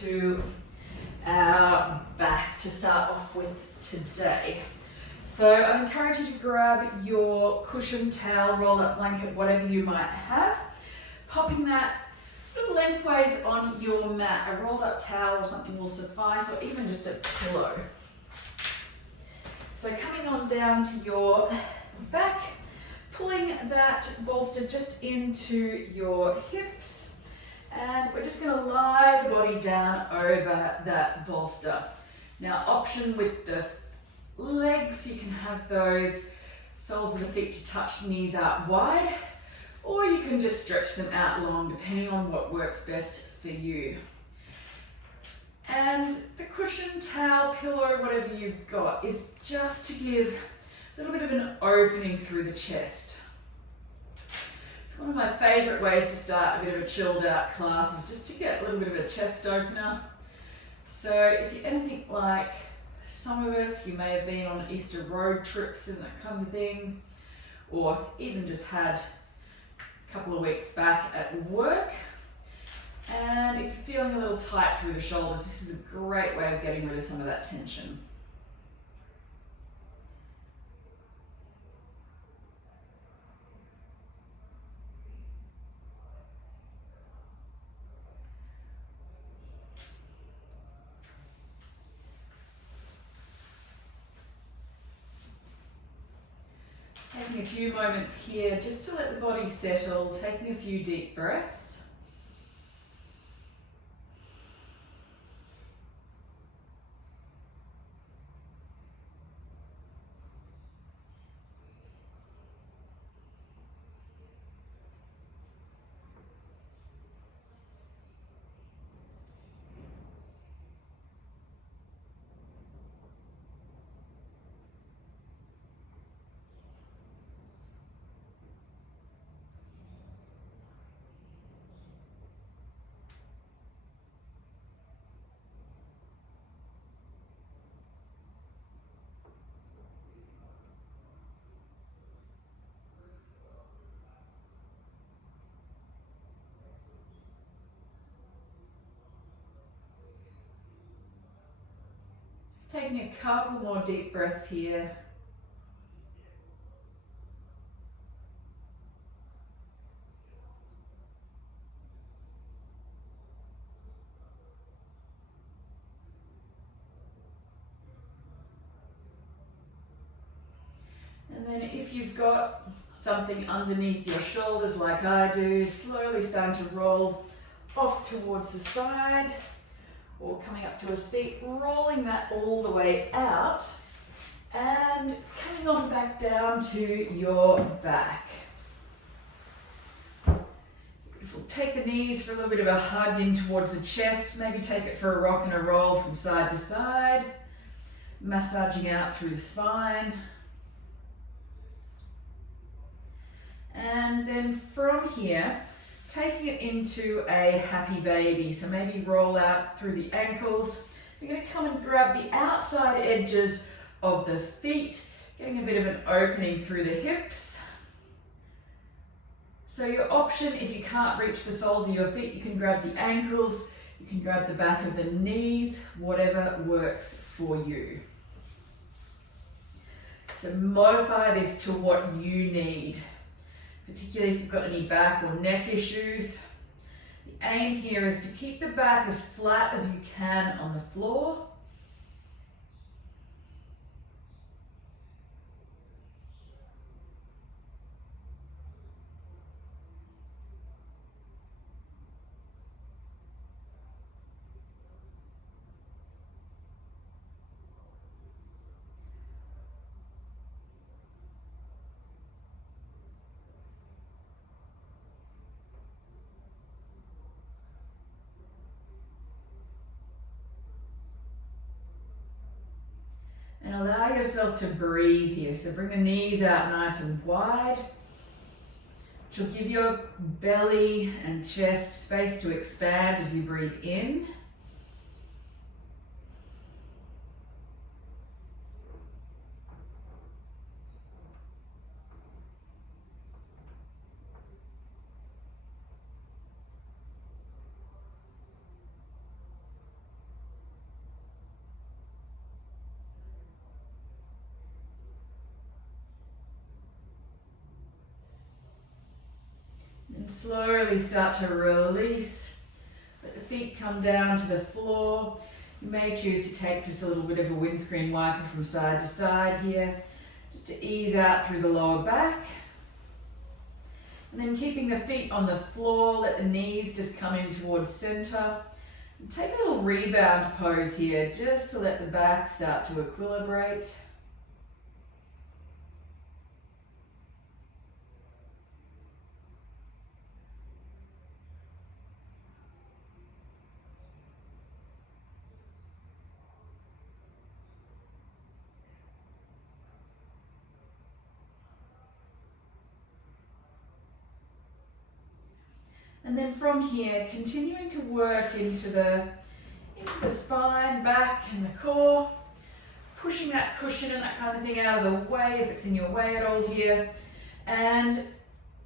to our back to start off with today. So I encourage you to grab your cushion, towel, roll-up blanket, whatever you might have, popping that sort of lengthways on your mat. A rolled-up towel or something will suffice, or even just a pillow. So coming on down to your back, pulling that bolster just into your hips, and we're just going to lie the body down over that bolster. Now, option with the legs, you can have those soles of the feet to touch, knees out wide, or you can just stretch them out long, depending on what works best for you. And the cushion, towel, pillow, whatever you've got, is just to give a little bit of an opening through the chest. It's one of my favourite ways to start a bit of a chilled out class, is just to get a little bit of a chest opener. So if you're anything like some of us, you may have been on Easter road trips and that kind of thing, or even just had a couple of weeks back at work. And if you're feeling a little tight through the shoulders, this is a great way of getting rid of some of that tension. Taking a few moments here just to let the body settle, taking a few deep breaths. Taking a couple more deep breaths here. And then if you've got something underneath your shoulders like I do, slowly starting to roll off towards the side, or coming up to a seat, rolling that all the way out, and coming on back down to your back. Beautiful. Take the knees for a little bit of a hug in towards the chest, maybe take it for a rock and a roll from side to side, massaging out through the spine. And then from here, taking it into a happy baby. So maybe roll out through the ankles. You're going to come and grab the outside edges of the feet, getting a bit of an opening through the hips. So your option, if you can't reach the soles of your feet, you can grab the ankles, you can grab the back of the knees, whatever works for you. So modify this to what you need. Particularly if you've got any back or neck issues. The aim here is to keep the back as flat as you can on the floor. And allow yourself to breathe here. So bring the knees out nice and wide, which will give your belly and chest space to expand as you breathe in. slowly start to release. Let the feet come down to the floor. You may choose to take just a little bit of a windscreen wiper from side to side here, just to ease out through the lower back. And then keeping the feet on the floor, let the knees just come in towards center. And take a little rebound pose here, just to let the back start to equilibrate. And then from here, continuing to work into the spine, back and the core, pushing that cushion and that kind of thing out of the way if it's in your way at all here. And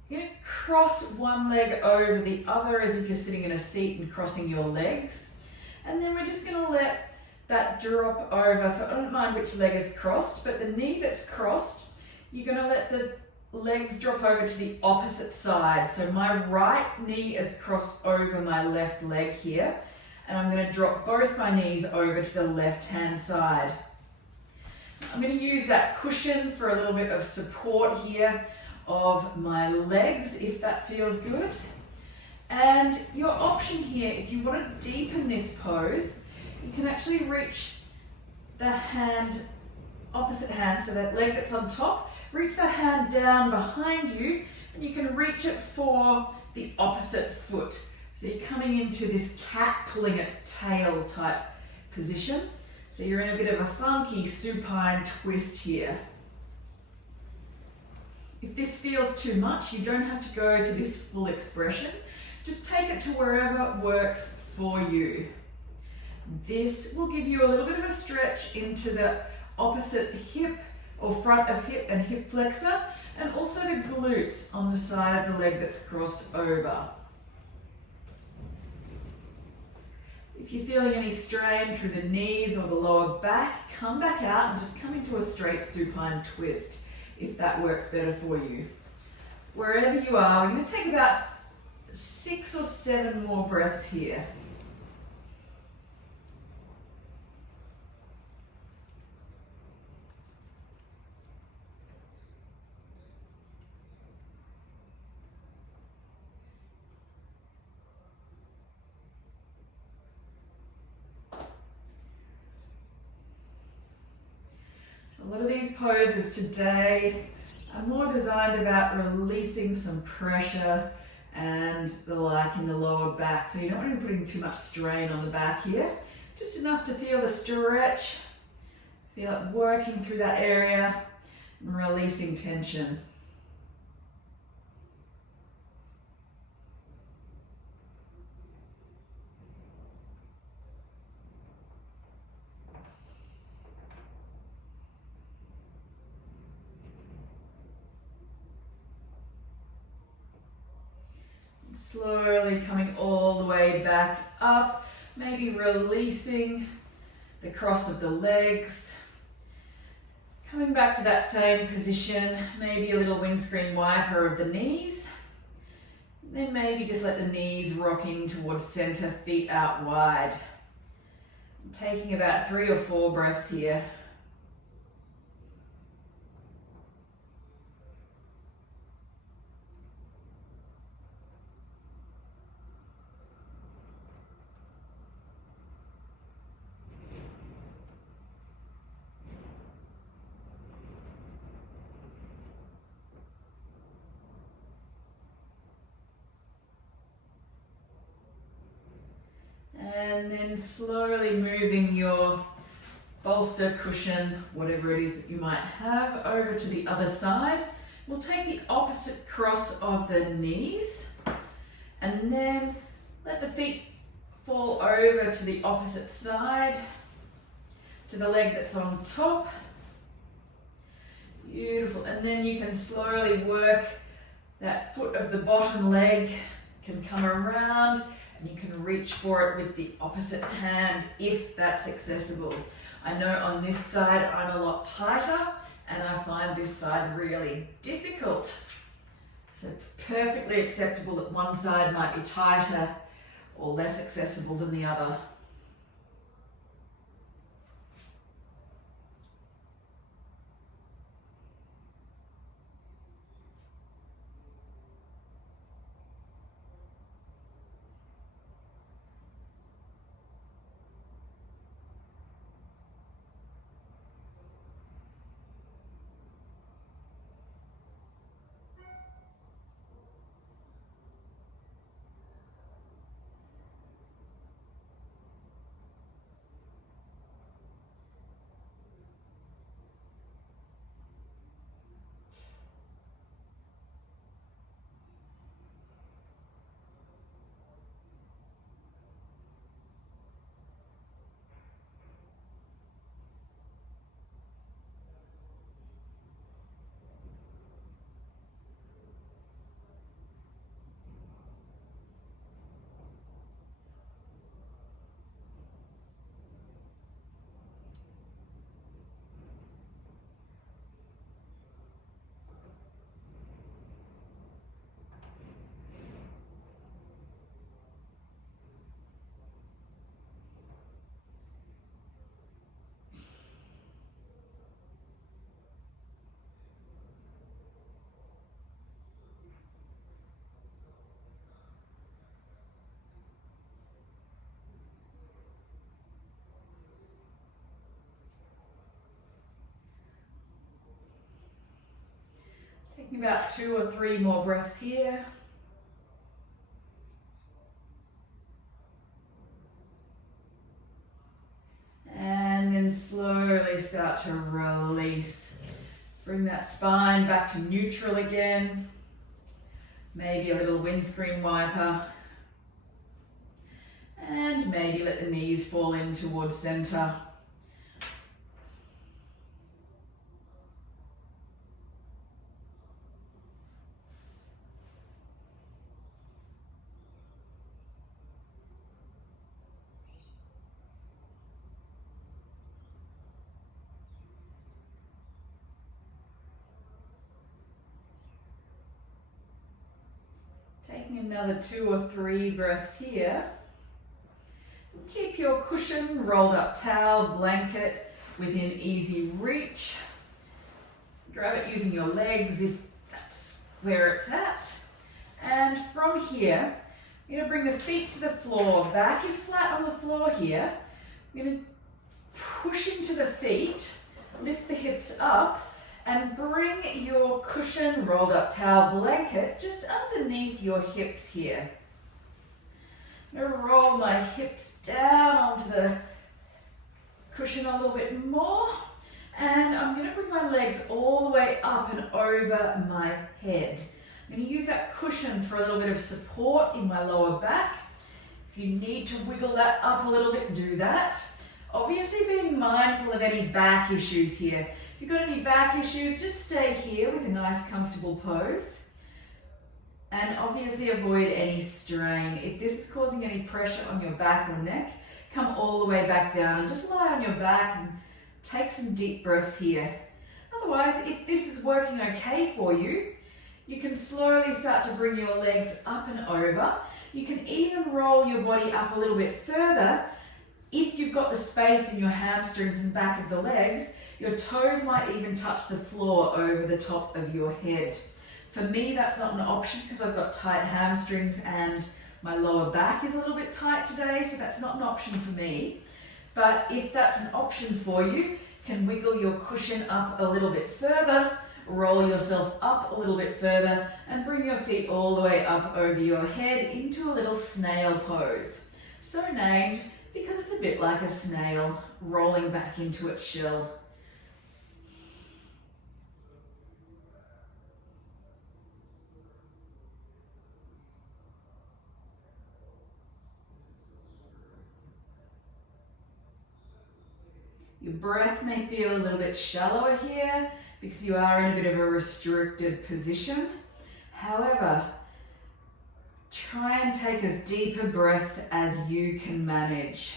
you're going to cross one leg over the other as if you're sitting in a seat and crossing your legs. And then we're just going to let that drop over. So I don't mind which leg is crossed, but the knee that's crossed, you're going to let the legs drop over to the opposite side. So my right knee is crossed over my left leg here, and I'm going to drop both my knees over to the left hand side. I'm going to use that cushion for a little bit of support here of my legs if that feels good. And your option here, if you want to deepen this pose, you can actually reach the hand, opposite hand, so that leg that's on top, reach that hand down behind you, and you can reach it for the opposite foot. So you're coming into this cat pulling its tail type position. So you're in a bit of a funky supine twist here. If this feels too much, you don't have to go to this full expression. Just take it to wherever works for you. This will give you a little bit of a stretch into the opposite hip or front of hip and hip flexor, and also the glutes on the side of the leg that's crossed over. If you're feeling any strain through the knees or the lower back, come back out and just come into a straight supine twist if that works better for you. Wherever you are, we're going to take about 6 or 7 more breaths here. A lot of these poses today are more designed about releasing some pressure and the like in the lower back. So you don't want to be putting too much strain on the back here. Just enough to feel the stretch, feel it working through that area and releasing tension. Slowly coming all the way back up, maybe releasing the cross of the legs. Coming back to that same position, maybe a little windscreen wiper of the knees. Then maybe just let the knees rocking towards center, feet out wide. Taking about 3 or 4 breaths here. And then slowly moving your bolster, cushion, whatever it is that you might have, over to the other side. We'll take the opposite cross of the knees and then let the feet fall over to the opposite side, to the leg that's on top. Beautiful. And then you can slowly work that foot of the bottom leg, can come around, and you can reach for it with the opposite hand if that's accessible. I know on this side I'm a lot tighter and I find this side really difficult. So perfectly acceptable that one side might be tighter or less accessible than the other. Taking about 2 or 3 more breaths here. And then slowly start to release. Bring that spine back to neutral again. Maybe a little windscreen wiper. And maybe let the knees fall in towards center. Taking another 2 or 3 breaths here. Keep your cushion, rolled up towel, blanket within easy reach. Grab it using your legs if that's where it's at. And from here, you're going to bring the feet to the floor. Back is flat on the floor here. You're going to push into the feet, lift the hips up, and bring your cushion, rolled up towel, blanket just underneath your hips here. I'm going to roll my hips down onto the cushion a little bit more. And I'm going to bring my legs all the way up and over my head. I'm going to use that cushion for a little bit of support in my lower back. If you need to wiggle that up a little bit, do that. Obviously being mindful of any back issues here. If you've got any back issues, just stay here with a nice comfortable pose. And obviously avoid any strain. If this is causing any pressure on your back or neck, come all the way back down and just lie on your back and take some deep breaths here. Otherwise, if this is working okay for you, you can slowly start to bring your legs up and over. You can even roll your body up a little bit further. If you've got the space in your hamstrings and back of the legs, your toes might even touch the floor over the top of your head. For me, that's not an option because I've got tight hamstrings and my lower back is a little bit tight today, so that's not an option for me. But if that's an option for you, you can wiggle your cushion up a little bit further, roll yourself up a little bit further, and bring your feet all the way up over your head into a little snail pose. So named because it's a bit like a snail rolling back into its shell. Your breath may feel a little bit shallower here because you are in a bit of a restricted position. However, try and take as deeper breaths as you can manage.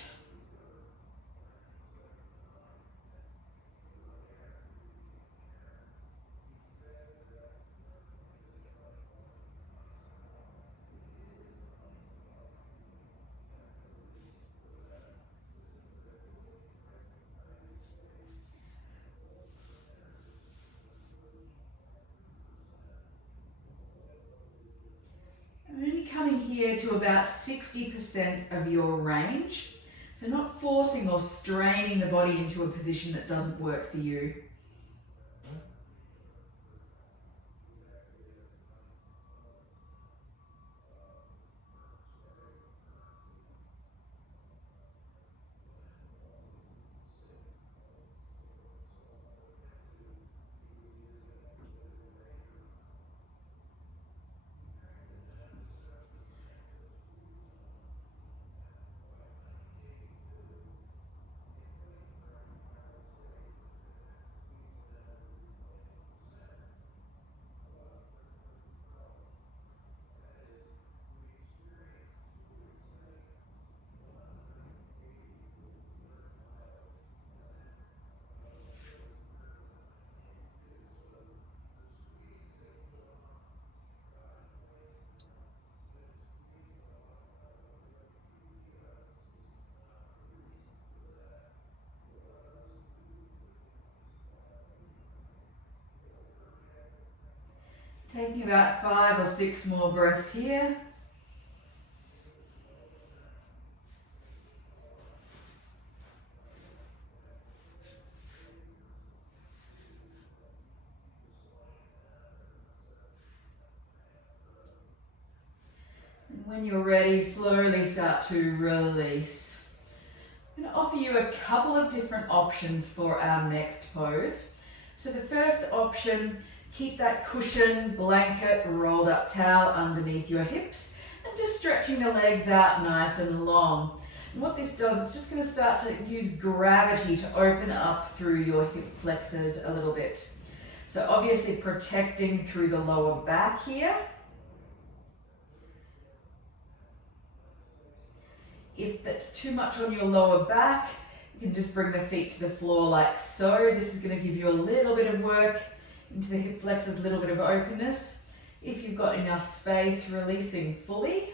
coming here to about 60% of your range. So not forcing or straining the body into a position that doesn't work for you. Taking about 5 or 6 more breaths here. And when you're ready, slowly start to release. I'm going to offer you a couple of different options for our next pose. So the first option, keep that cushion, blanket, rolled up towel underneath your hips and just stretching the legs out nice and long. And what this does, it's just going to start to use gravity to open up through your hip flexors a little bit. So obviously protecting through the lower back here. If that's too much on your lower back, you can just bring the feet to the floor like so. This is going to give you a little bit of work into the hip flexors, a little bit of openness. If you've got enough space, releasing fully.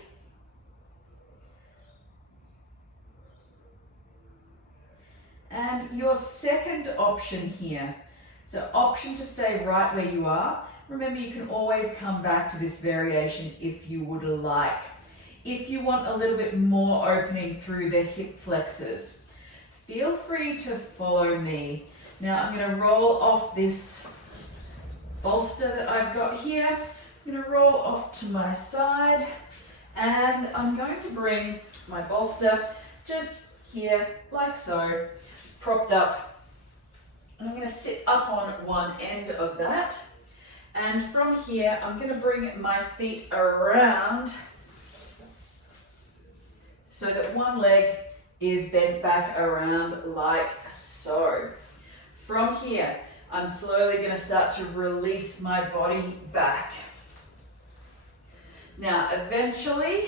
And your second option here. So option to stay right where you are. Remember, you can always come back to this variation if you would like. If you want a little bit more opening through the hip flexors, feel free to follow me. Now I'm going to roll off this bolster that I've got here. I'm going to roll off to my side and I'm going to bring my bolster just here like so, propped up. And I'm going to sit up on one end of that. And from here, I'm going to bring my feet around so that one leg is bent back around like so. From here, I'm slowly going to start to release my body back. Now, eventually,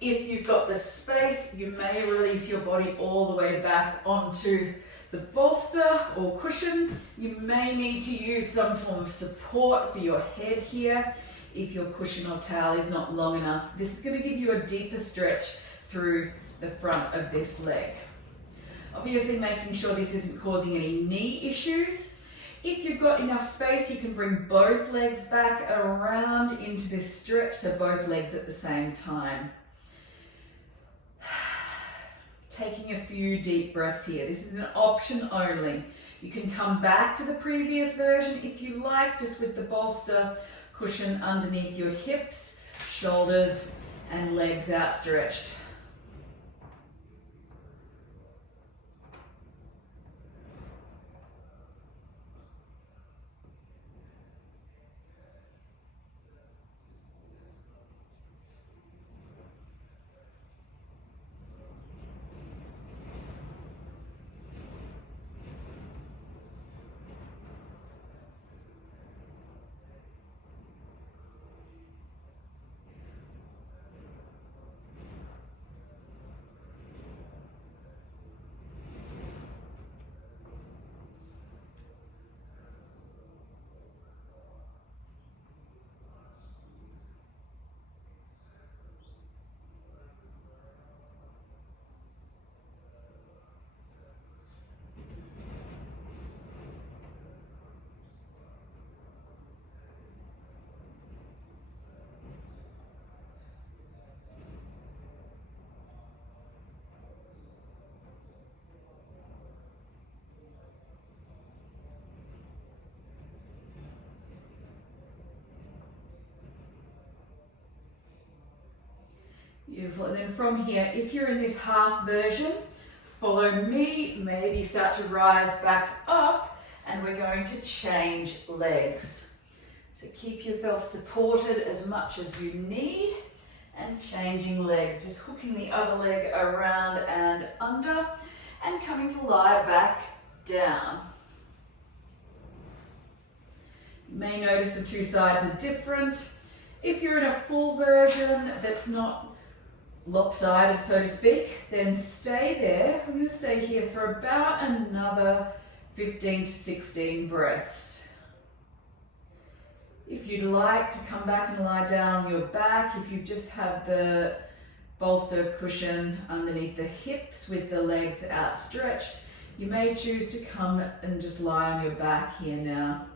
if you've got the space, you may release your body all the way back onto the bolster or cushion. You may need to use some form of support for your head here if your cushion or towel is not long enough. This is going to give you a deeper stretch through the front of this leg. Obviously making sure this isn't causing any knee issues. If you've got enough space, you can bring both legs back around into this stretch, so both legs at the same time. Taking a few deep breaths here. This is an option only. You can come back to the previous version if you like, just with the bolster cushion underneath your hips, shoulders, and legs outstretched. Beautiful. And then from here, if you're in this half version, follow me. Maybe start to rise back up, and we're going to change legs. So keep yourself supported as much as you need, and changing legs. Just hooking the other leg around and under, and coming to lie back down. You may notice the two sides are different. If you're in a full version that's not lopsided, so to speak, then stay there. We're going to stay here for about another 15 to 16 breaths. If you'd like to come back and lie down on your back, if you just have the bolster cushion underneath the hips with the legs outstretched, you may choose to come and just lie on your back here now.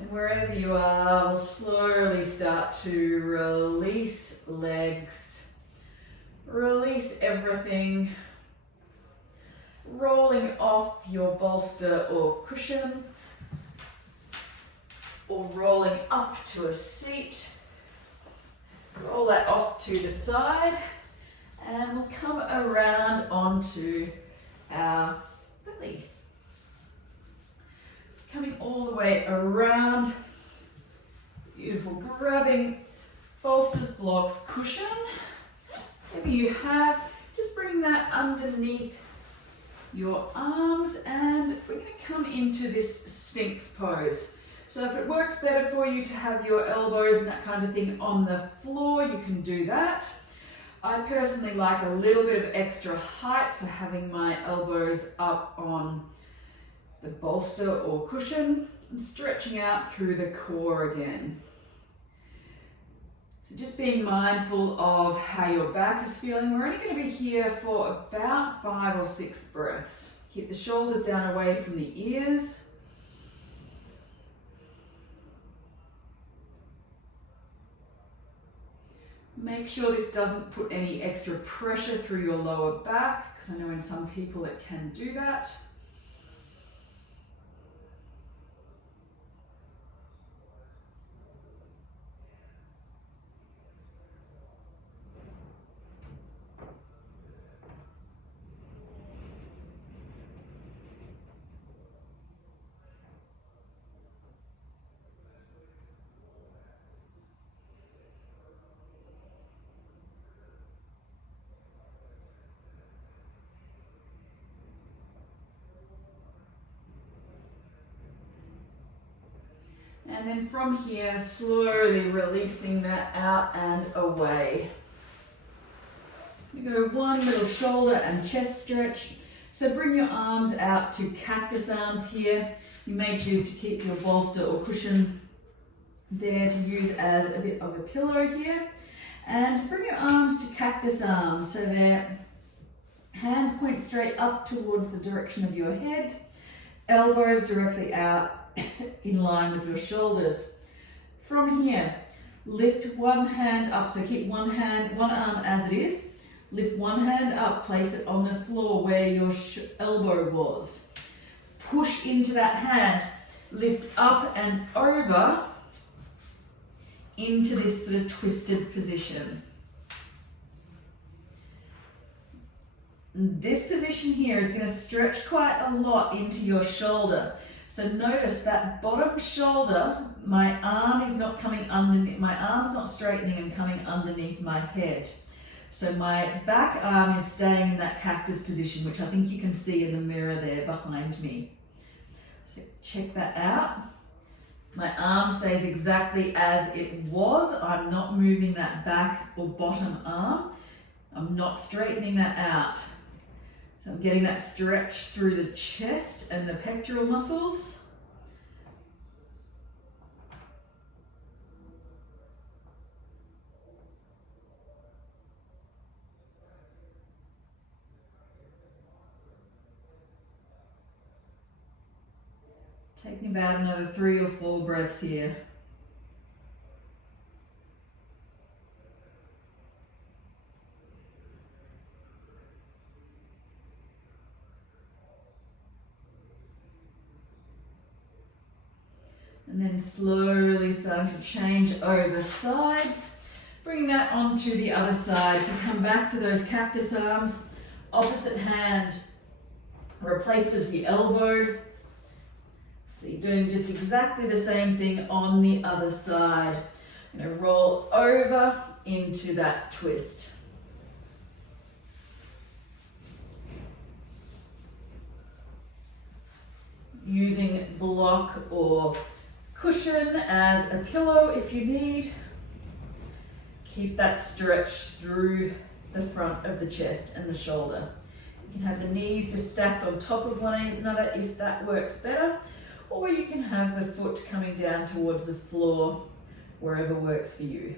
And wherever you are, we'll slowly start to release legs, release everything, rolling off your bolster or cushion, or rolling up to a seat. Roll that off to the side, and we'll come around onto our belly. Coming all the way around, beautiful, grabbing bolsters, blocks, cushion. Whatever you have, just bring that underneath your arms, and we're going to come into this Sphinx pose. So if it works better for you to have your elbows and that kind of thing on the floor, you can do that. I personally like a little bit of extra height, so having my elbows up on the bolster or cushion and stretching out through the core again. So just being mindful of how your back is feeling. We're only going to be here for about 5 or 6 breaths. Keep the shoulders down away from the ears. Make sure this doesn't put any extra pressure through your lower back, because I know in some people it can do that. And then from here, slowly releasing that out and away. You go one little shoulder and chest stretch. So bring your arms out to cactus arms here. You may choose to keep your bolster or cushion there to use as a bit of a pillow here. And bring your arms to cactus arms so their hands point straight up towards the direction of your head. Elbows directly out in line with your shoulders. From here, lift one hand up, so keep one arm as it is. Lift one hand up, place it on the floor where your elbow was. Push into that hand, lift up and over into this sort of twisted position. This position here is going to stretch quite a lot into your shoulder. So notice that bottom shoulder, my arm is not coming underneath, my arm's not straightening and coming underneath my head. So my back arm is staying in that cactus position, which I think you can see in the mirror there behind me. So check that out. My arm stays exactly as it was. I'm not moving that back or bottom arm. I'm not straightening that out. So I'm getting that stretch through the chest and the pectoral muscles. Taking about another 3 or 4 breaths here. And then slowly starting to change over sides. Bring that onto the other side. So come back to those cactus arms. Opposite hand replaces the elbow. So you're doing just exactly the same thing on the other side. I'm going to roll over into that twist. Using block or cushion as a pillow if you need. Keep that stretch through the front of the chest and the shoulder. You can have the knees just stacked on top of one another if that works better, or you can have the foot coming down towards the floor, wherever works for you.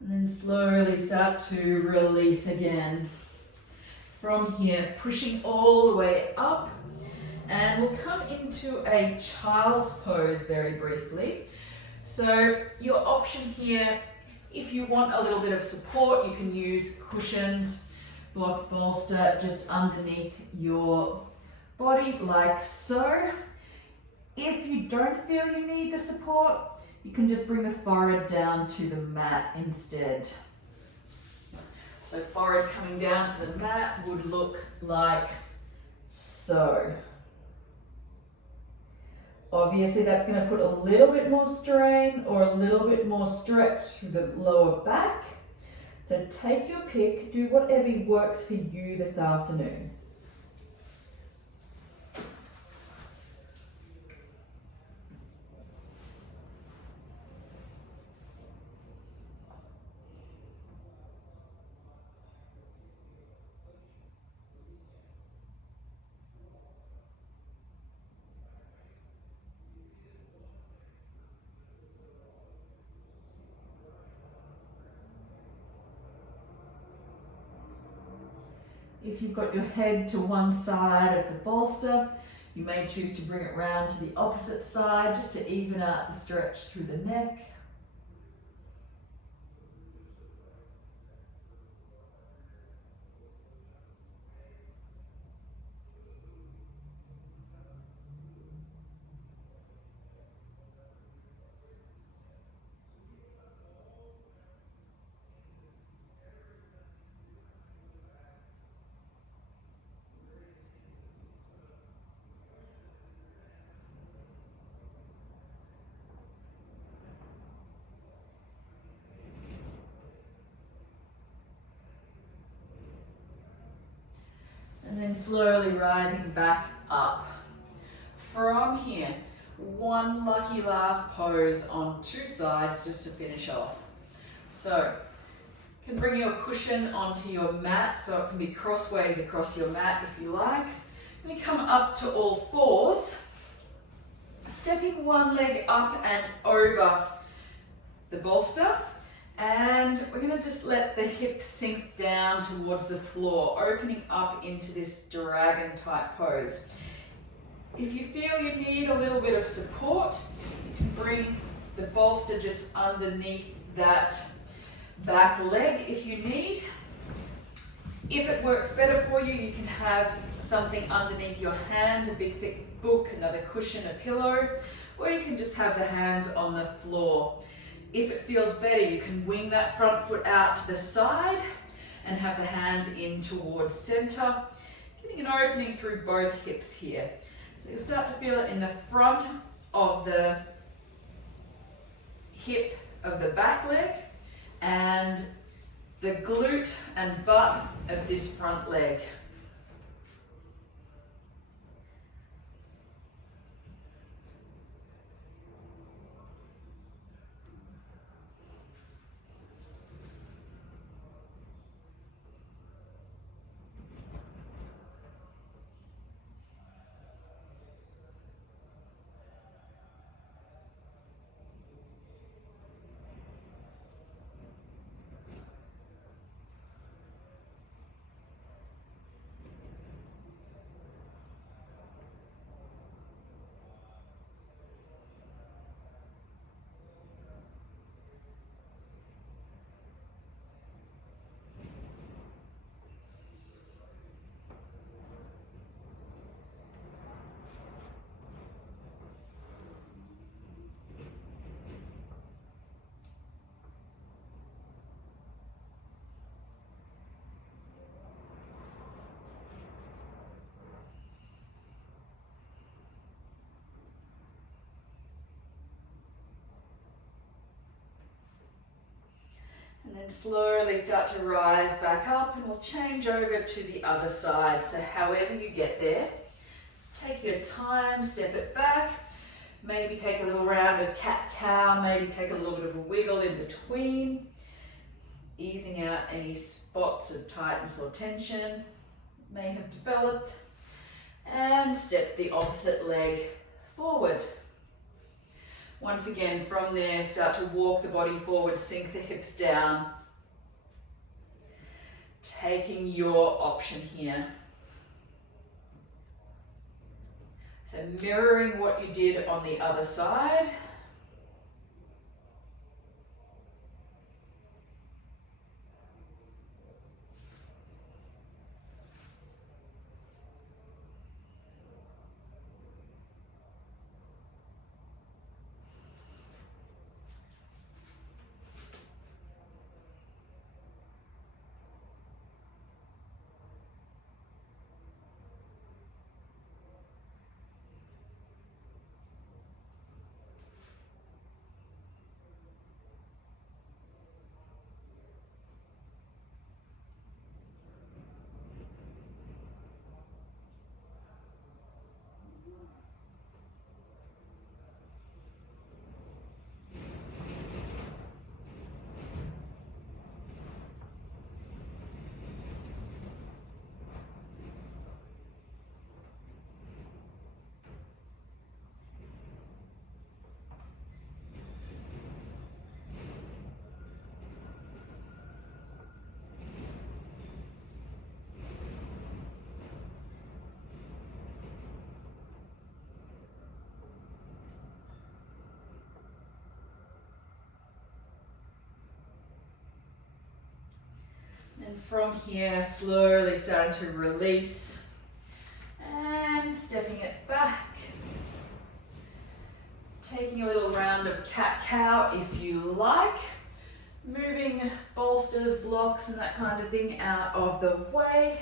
And then slowly start to release again. From here, pushing all the way up, and we'll come into a child's pose very briefly. So your option here, if you want a little bit of support, you can use cushions, block bolster just underneath your body like so. If you don't feel you need the support, you can just bring the forehead down to the mat instead. So forehead coming down to the mat would look like so. Obviously that's going to put a little bit more strain or a little bit more stretch through the lower back. So take your pick, do whatever works for you this afternoon. If you've got your head to one side of the bolster, you may choose to bring it round to the opposite side just to even out the stretch through the neck. And then slowly rising back up. From here, one lucky last pose on two sides just to finish off. So You can bring your cushion onto your mat, so it can be crossways across your mat if you like. Then you come up to all fours, stepping one leg up and over the bolster, and we're going to just let the hips sink down towards the floor, opening up into this dragon type pose. If you feel you need a little bit of support, you can bring the bolster just underneath that back leg if you need. If it works better for you, you can have something underneath your hands, a big thick book, another cushion, a pillow, or you can just have the hands on the floor. If it feels better, you can wing that front foot out to the side and have the hands in towards center, getting an opening through both hips here. So you'll start to feel it in the front of the hip of the back leg and the glute and butt of this front leg. And then slowly start to rise back up, and we'll change over to the other side. So however you get there, take your time, step it back, maybe take a little round of cat-cow, maybe take a little bit of a wiggle in between, easing out any spots of tightness or tension may have developed, and step the opposite leg forward. Once again, from there, start to walk the body forward, sink the hips down, taking your option here. So mirroring what you did on the other side. And from here, slowly starting to release and stepping it back. Taking a little round of cat-cow if you like. Moving bolsters, blocks and that kind of thing out of the way.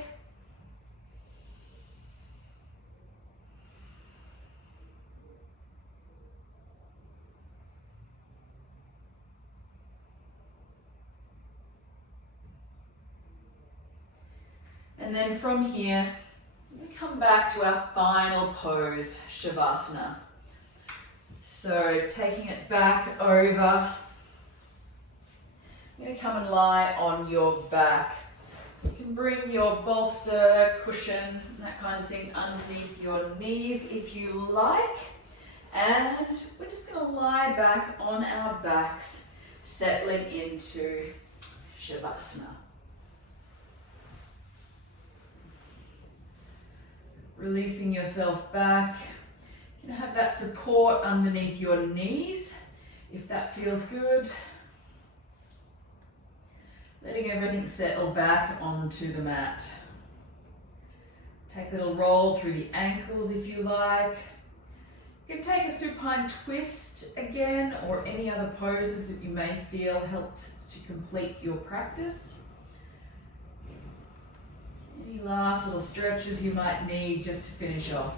And then from here, we come back to our final pose, Shavasana. So taking it back over You're going to come and lie on your back. So you can bring your bolster, cushion, that kind of thing underneath your knees if you like. And we're just going to lie back on our backs, settling into Shavasana. Releasing yourself back. You can have that support underneath your knees if that feels good. Letting everything settle back onto the mat. Take a little roll through the ankles if you like. You can take a supine twist again, or any other poses that you may feel helped to complete your practice. Any last little stretches you might need just to finish off.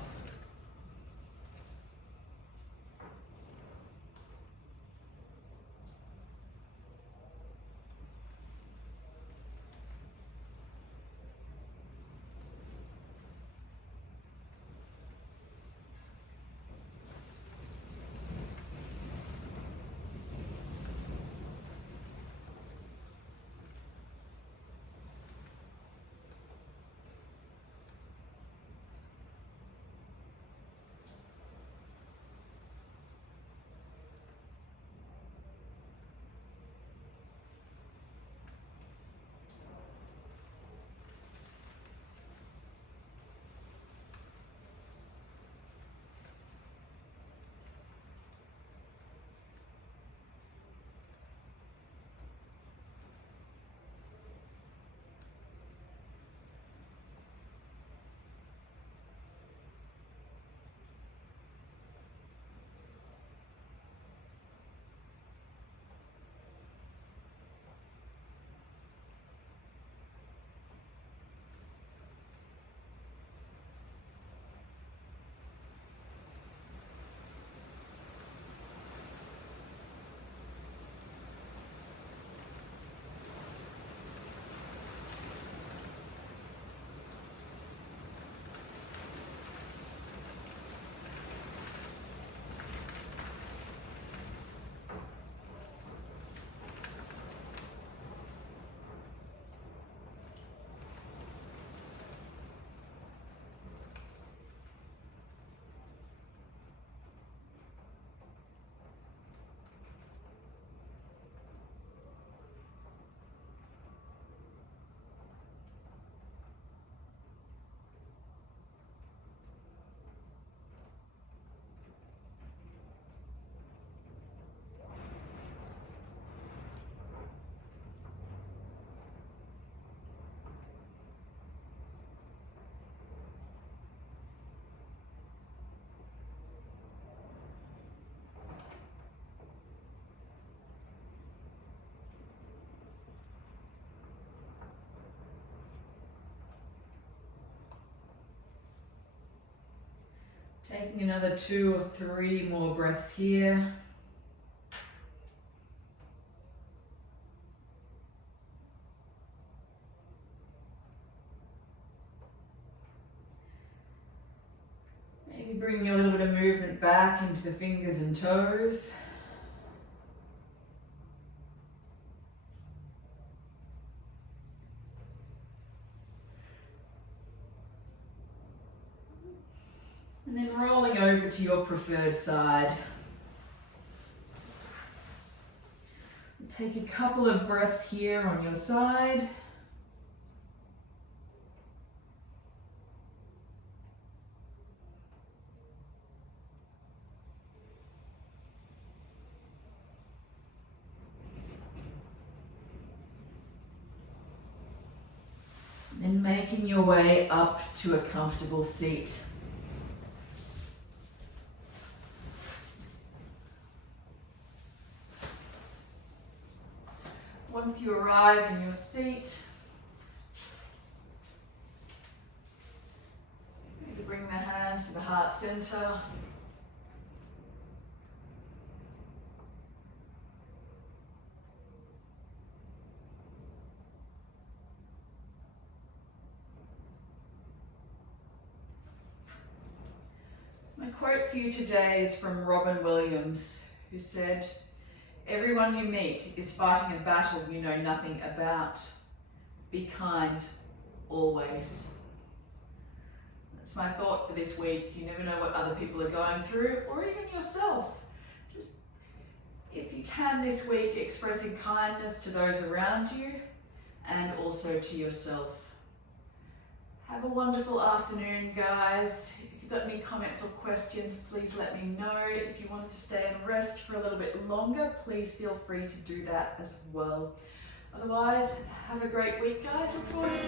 Taking another 2 or 3 more breaths here. Maybe bringing a little bit of movement back into the fingers and toes. And then rolling over to your preferred side. Take a couple of breaths here on your side. And making your way up to a comfortable seat. Once you arrive in your seat, maybe bring the hands to the heart center. My quote for you today is from Robin Williams, who said, Everyone you meet is fighting a battle you know nothing about. Be kind, always. That's my thought for this week. You never know what other people are going through, or even yourself. Just, if you can this week, expressing kindness to those around you and also to yourself. Have a wonderful afternoon, guys. If you've got any comments or questions, please let me know. If you wanted to stay and rest for a little bit longer, please feel free to do that as well. Otherwise, have a great week, guys. Look forward to